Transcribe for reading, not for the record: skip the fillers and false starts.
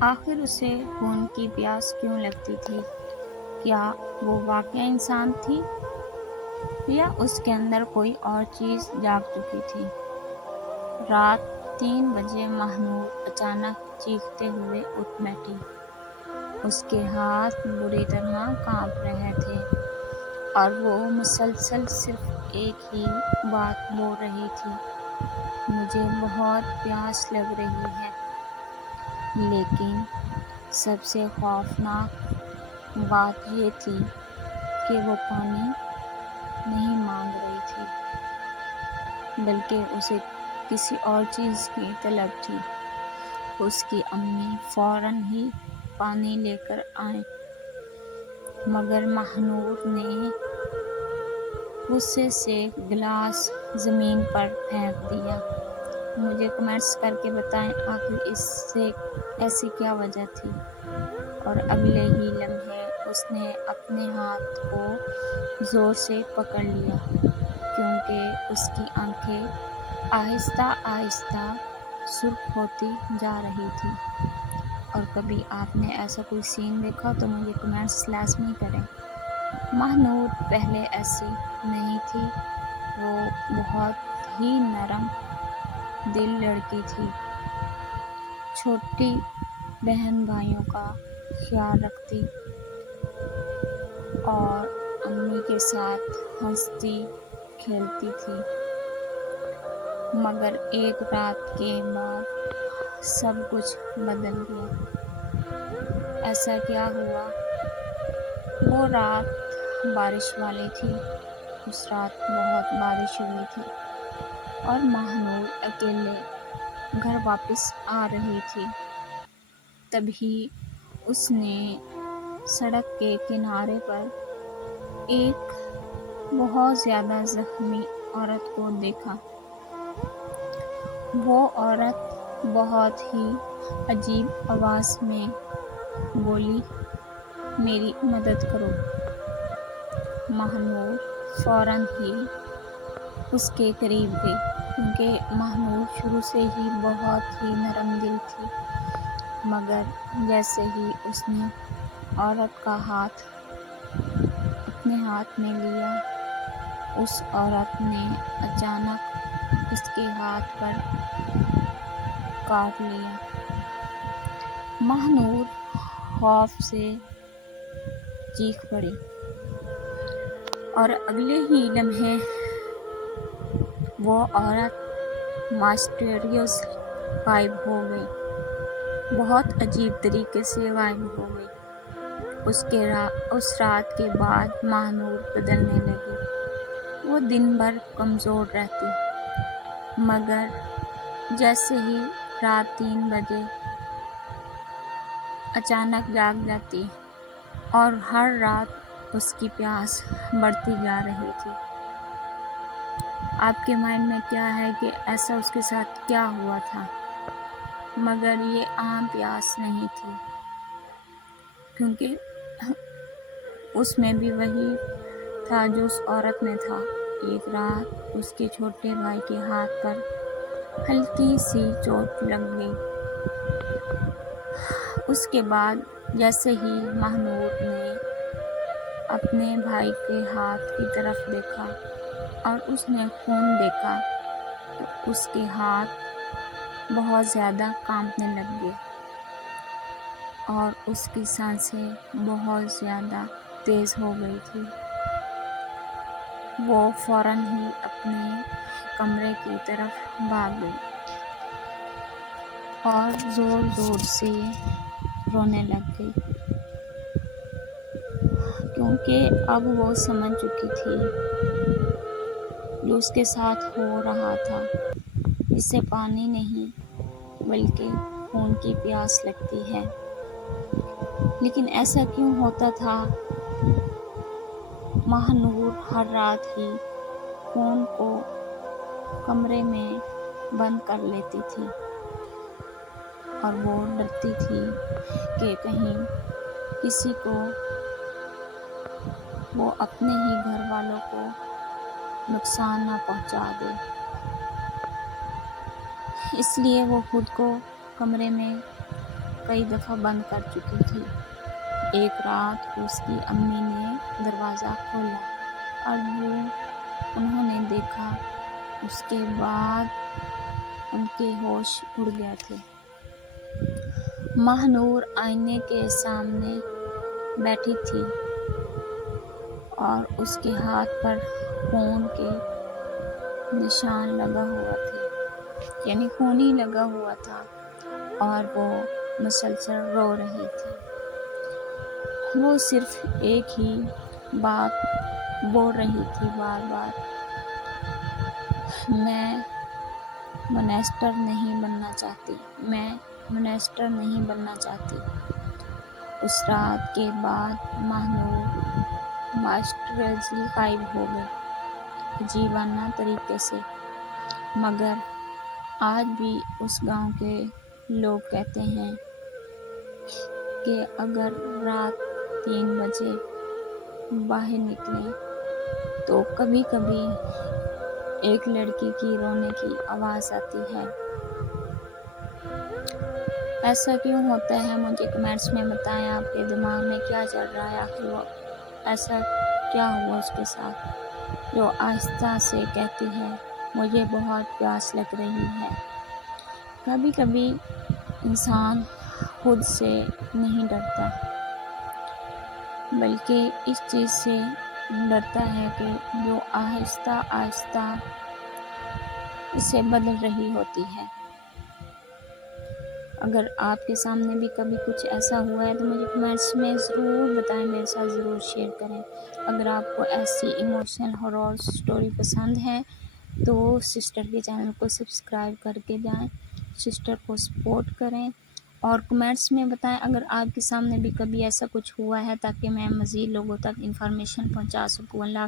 آخر اسے خون کی پیاس کیوں لگتی تھی؟ کیا وہ واقعی انسان تھی یا اس کے اندر کوئی اور چیز جاگ چکی تھی؟ رات 3 بجے ماہنور اچانک چیختے ہوئے اٹھ بیٹھی۔ اس کے ہاتھ بری طرح کانپ رہے تھے اور وہ مسلسل صرف ایک ہی بات بول رہی تھی، مجھے بہت پیاس لگ رہی ہے۔ لیکن سب سے خوفناک بات یہ تھی کہ وہ پانی نہیں مانگ رہی تھی، بلکہ اسے کسی اور چیز کی طلب تھی۔ اس کی امی فوراً ہی پانی لے کر آئیں، مگر ماہنور نے غصے سے گلاس زمین پر پھینک دیا۔ مجھے کمنٹس کرکے بتائیں آخر اس سے ایسی کیا وجہ تھی؟ اور اگلے ہی لمحے اس نے اپنے ہاتھ کو زور سے پکڑ لیا، کیونکہ اس کی آنکھیں آہستہ آہستہ سرخ ہوتی جا رہی تھی۔ اور کبھی آپ نے ایسا کوئی سین دیکھا تو مجھے کمنٹس لازمی کریں۔ ماہنور پہلے ایسی نہیں تھی، وہ بہت ہی نرم دل لڑکی تھی، چھوٹی بہن بھائیوں کا خیال رکھتی اور امی کے ساتھ ہنستی کھیلتی تھی۔ مگر ایک رات کے بعد سب کچھ بدل گیا۔ ایسا کیا ہوا؟ وہ رات بارش والی تھی۔ اس رات بہت بارش ہوئی تھی اور ماہنور اکیلے گھر واپس آ رہی تھی۔ تبھی اس نے سڑک کے کنارے پر ایک بہت زیادہ زخمی عورت کو دیکھا۔ وہ عورت بہت ہی عجیب آواز میں بولی، میری مدد کرو۔ ماہنور فوراً ہی اس کے قریب گئی، کیونکہ ماہنور شروع سے ہی بہت ہی نرم دل تھی۔ مگر جیسے ہی اس نے عورت کا ہاتھ اپنے ہاتھ میں لیا، اس عورت نے اچانک اس کے ہاتھ پر کاٹ لیا۔ ماہنور خوف سے چیخ پڑی اور اگلے ہی لمحے وہ عورت ماسٹیریسلی غائب ہو گئی، بہت عجیب طریقے سے غائب ہو گئی۔ اس رات کے بعد ماہنور بدلنے لگی۔ وہ دن بھر کمزور رہتی، مگر جیسے ہی رات 3 بجے اچانک جاگ جاتی اور ہر رات اس کی پیاس بڑھتی جا رہی تھی۔ آپ کے مائنڈ میں کیا ہے کہ ایسا اس کے ساتھ کیا ہوا تھا؟ مگر یہ عام پیاس نہیں تھی، کیونکہ اس میں بھی وہی تھا جو اس عورت میں تھا۔ ایک رات اس کے چھوٹے بھائی کے ہاتھ پر ہلکی سی چوٹ لگ گئی۔ اس کے بعد جیسے ہی ماہنور نے اپنے بھائی کے ہاتھ کی طرف دیکھا اور اس نے خون دیکھا تو اس کے ہاتھ بہت زیادہ کانپنے لگ گئے اور اس کی سانسیں بہت زیادہ تیز ہو گئی تھی۔ وہ فوراً ہی اپنے کمرے کی طرف بھاگ گئی اور زور زور سے رونے لگ گئی، کیونکہ اب وہ سمجھ چکی تھی جو اس کے ساتھ ہو رہا تھا۔ اسے پانی نہیں بلکہ خون کی پیاس لگتی ہے۔ لیکن ایسا کیوں ہوتا تھا؟ ماہنور ہر رات ہی خون کو کمرے میں بند کر لیتی تھی اور وہ ڈرتی تھی کہ کہیں کسی کو وہ اپنے ہی گھر والوں کو نقصان نہ پہنچا دے۔ اس لیے وہ خود کو کمرے میں کئی دفعہ بند کر چکی تھی۔ ایک رات اس کی امی نے دروازہ کھولا اور انہوں نے دیکھا۔ اس کے بعد ان کے ہوش اڑ گئے تھے۔ ماہ نور آئینے کے سامنے بیٹھی تھی اور اس کے ہاتھ پر خون کے نشان لگا ہوا تھے، یعنی خون ہی لگا ہوا تھا، اور وہ مسلسل رو رہی تھی۔ وہ صرف ایک ہی بات بول رہی تھی بار بار، میں مانسٹر نہیں بننا چاہتی، میں مانسٹر نہیں بننا چاہتی۔ اس رات کے بعد ماہ نور ماسٹرلی غائب ہو گئی، عجیبانہ طریقے سے، مگر آج بھی اس گاؤں کے لوگ کہتے ہیں کہ اگر رات 3 بجے باہر نکلیں تو کبھی کبھی ایک لڑکی کی رونے کی آواز آتی ہے۔ ایسا کیوں ہوتا ہے؟ مجھے کمنٹس میں بتائیں، آپ کے دماغ میں کیا چل رہا ہے؟ آخر وہ ایسا کیا ہوا اس کے ساتھ جو آہستہ سے کہتی ہے مجھے بہت پیاس لگ رہی ہے۔ کبھی کبھی انسان خود سے نہیں ڈرتا، بلکہ اس چیز سے ڈرتا ہے کہ جو آہستہ آہستہ اسے بدل رہی ہوتی ہے۔ اگر آپ کے سامنے بھی کبھی کچھ ایسا ہوا ہے تو مجھے کمنٹس میں ضرور بتائیں، میرے ساتھ ضرور شیئر کریں۔ اگر آپ کو ایسی ایموشنل ہارر سٹوری پسند ہے تو سسٹر کے چینل کو سبسکرائب کر کے جائیں، سسٹر کو سپورٹ کریں، اور کمنٹس میں بتائیں اگر آپ کے سامنے بھی کبھی ایسا کچھ ہوا ہے، تاکہ میں مزید لوگوں تک انفارمیشن پہنچا سکوں۔ اللہ حافظ۔